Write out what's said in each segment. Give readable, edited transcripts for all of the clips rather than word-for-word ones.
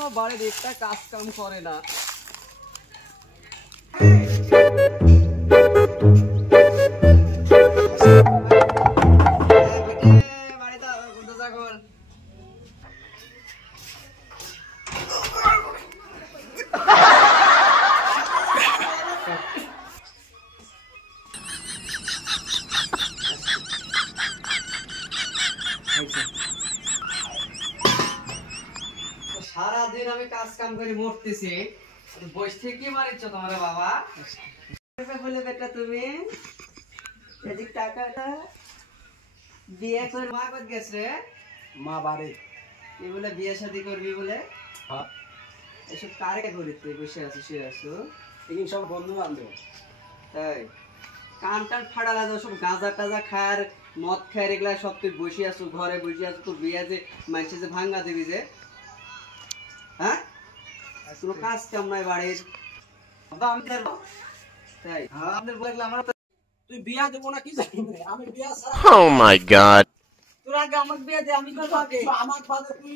এখনো বাড়ির একটা কাজ কাম করে না। সারাদিন আমি কাজ কাম করে মরতেছি, বসে থেকে মারিচ্ছ তোমার বাবা বলে বেটা তুমি এদিক টাকাটা বিয়ে করে মা কত গেছে মা বাড়ি এই বলে বিয়ে শাদী করবি বলে এসব কারে করি তুই বসে আছিস শুয়ে আছো এগুলো সব বন্ধু বান্ধব তাই কান টান ফাটা লাগো সব গাঁজা টাজা খায় মদ খায় এগুলা সব তুই বসে আছো ঘরে বসে আছো তোর বিয়ে যে মানুষে যে ভাঙ্গা দিবি যে হ্যাঁ কোনো কাজ কাম নাই বাড়ির তাই আমাদের বললে আমরা তুই বিয়া দেবো না কি জানি আমি বিয়া Oh my god. তোর আগে আমাকে বিয়া দে আমি করব আগে আমাকে বাদে তুই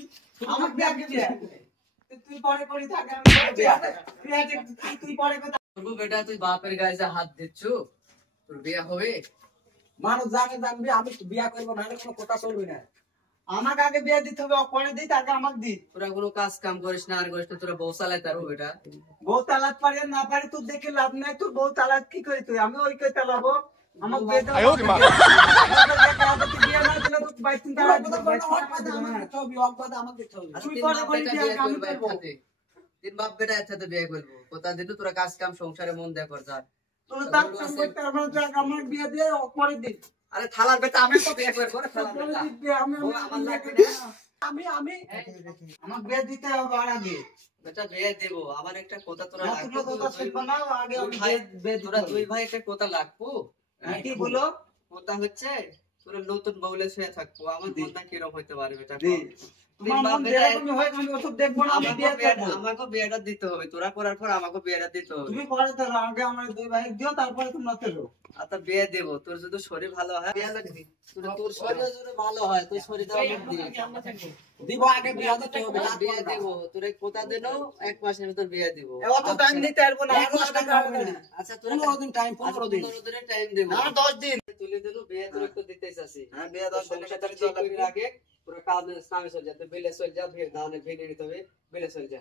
আমাকে বিয়া দিবি তুই পরে করি থাক আমি বিয়া দে তুই পরে কথা বলবো বেটা তুই বাপের গায়ে হাত দিচ্ছ তোর বিয়া হবে মানুষ জানে জানবি আমি বিয়া করব না কোনো কথা চলবে না আমাকে আগে বিয়া দিতে হবে পরে দিই তাকে আমাকে দি তোরা কোনো কাজ কাম করিস না আর করিস না তোরা বউ চালাতে পারবো বেটা বউ চালাতে পারি না পারি তুই দেখে লাভ নাই তোর বউ চালাত কি করি তুই আমি ওই কই চালাবো আমাকে বিয়ে দাও বিয়ে না দিলে তো বাইক চিন্তা ছবি অকবাদ আমাকে দিতে হবে তুই পরে করি আমি করব তিন বাপ বেটা একসাথে বিয়ে করব কথা দিত তোরা কাজ কাম সংসারে মন দে কর যা তোরা তার কাম করতে আমরা যা আমাকে বিয়ে দে পরে দি আরে থালার বেটা আমি তো বিয়ে করব না থালার বেটা আমি আমার লাগবে না আমি আমাকে বিয়ে দিতে হবে আর আগে বেটা বিয়ে দেব আমার একটা কথা তোরা লাগবে কথা শুনবা না আগে ভাই তোরা দুই ভাই একটা কথা লাগবো কি বলো কথা হচ্ছে তোরা নতুন বউলে শুয়ে থাকবো আমার মনটা কি রকম হইতে পারে বেটা আমাকে বিয়েটা দিতে হবে তোরা করার পর আমাকে বিয়েটা দিতে হবে তুমি পরে তো আগে আমার দুই ভাই দিও তারপরে তোমরা তেলো আচ্ছা বিয়ে দেব তোর যদি শরীর ভালো হয় বিয়ে লাগবে তোর শরীর যদি ভালো হয় তোর শরীরটা দিব আগে বিয়ে দিতে হবে বিয়ে দেব তোরে কোথা দেন এক মাসের ভিতর বিয়ে দিব অত টাইম দিতে পারবো না এক মাস টাইম হবে না আচ্ছা তোরা 15 দিন টাইম 15 দিনের টাইম দেব না 10 দিন তুলে দেব বিয়ে তোর একটু দিতেই চাচ্ছি হ্যাঁ বিয়ে 10 দিনের সাথে চলে আগে পুরো কাজ ইসলামে চল যা বিলে চল যা ভিড় দানে ভিড়ে নিতে হবে বিলে চল যা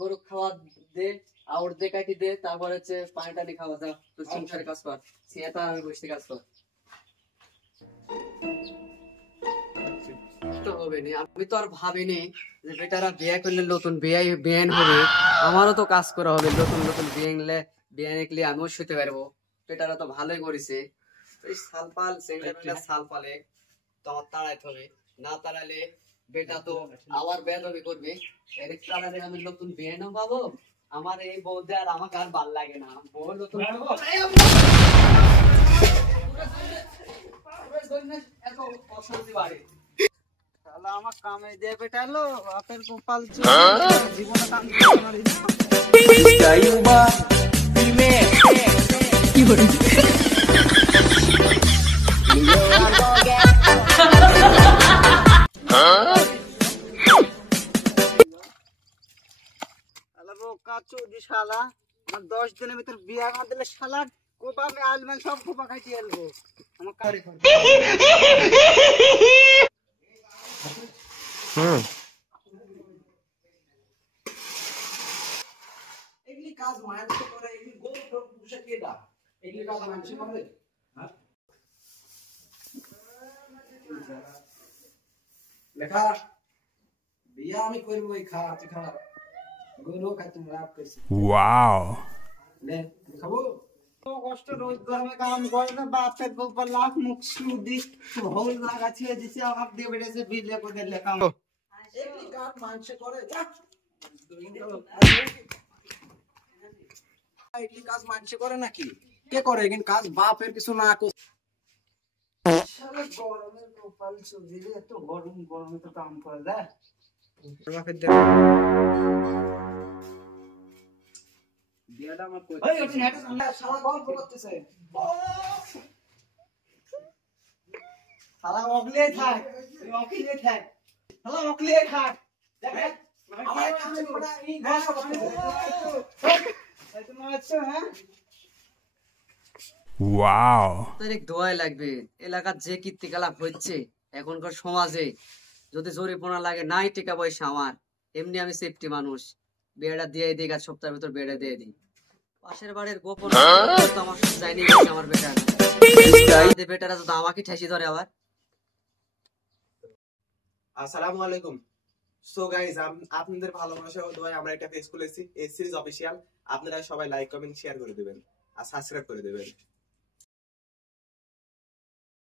গরু খাওয়া দে আউট দে কাটি দে তারপর হচ্ছে পানি টানি খাওয়া দাও তুই সংসারে কাজ কর সিয়াতা আমি বসে কাজ কর তো হবে না আমি তো আর ভাবিনি যে বেটারা বিয়ে করলে নতুন বিয়ান হবে আমারও তো কাজ করা হবে নতুন নতুন বিয়ান নিকলে আমিও শুতে পারবো বেটারা তো ভালোই করেছে এই সালপাল সেংলা সালপালে তো আমার তাড়াইতে হবে না তাড়ালে বেটা তো আবার বেদবি করবে এর কারণে আমি নতুন বিয়ে না পাবো আমার এই বউদে আর আমাকে আর ভাল লাগে না বউ নতুন আমার কামে দিয়ে বেটালো বাপের কপাল জীবনে কাম কি করে শালা আমার 10 দিনের ভিতর বিয়া না দিলে শালা কোপা আমি আলমান সব কোপা খাইতে আলবো আমার কারে এগুলি কাজ মানুষ করে এগুলি গোল পুষে কে দা এগুলি কাজ মানুষ করে হ্যাঁ লেখা বিয়া আমি করব এই খাওয়াতে খাওয়া গরু খাইতে লাভ করছি Wow. লে খাবো তো কষ্ট রোজ গরমে কাম করে না বাপের গোপাল লাখ মুখ সুদি হোল লাগাছে দিছে আমার দিয়ে বেড়েছে বিলে করে দিলে কাম এমনি কাজ মানুষ করে যা এমনি কাজ মানুষ করে নাকি কে করে কিন্তু কাজ বাপের কিছু না কপাল চুজিলে এত গরম গরমে তো কাম করা যায়। ওই ওঠেন হেঁটে শালা গল্প করতেছে। শালা অগলে থাক, তুই অগলে থাক, শালা অগলে থাক। দেখেন আমার কাছে ওটা এই গল্প করতেছে। এই তো মারছো হ্যাঁ? Wow. তোর এক দোয়াই লাগবে। এলাকার যে কীর্তিকলাপ হচ্ছে এখনকার সমাজে, যদি জরিমানা লাগে নাই টাকা পয়সা আমার, এমনি আমি সেফটি মানুষ, বিয়েটা দিয়ে দিই, আজ সপ্তাহের ভিতর বিয়েটা দিয়ে দিই। পাশের বাড়ির গোপন তো আমার সাথে যায়নি, আমার বেটার বেটারা যদি আমাকে ঠেসি ধরে আবার। আসসালামু আলাইকুম। সো গাইস, আপনাদের ভালোবাসা ও দোয়ায় আমরা একটা পেজ খুলেছি, এস সিরিজ অফিসিয়াল। আপনারা সবাই লাইক কমেন্ট শেয়ার করে দিবেন আর সাবস্ক্রাইব করে দিবেন।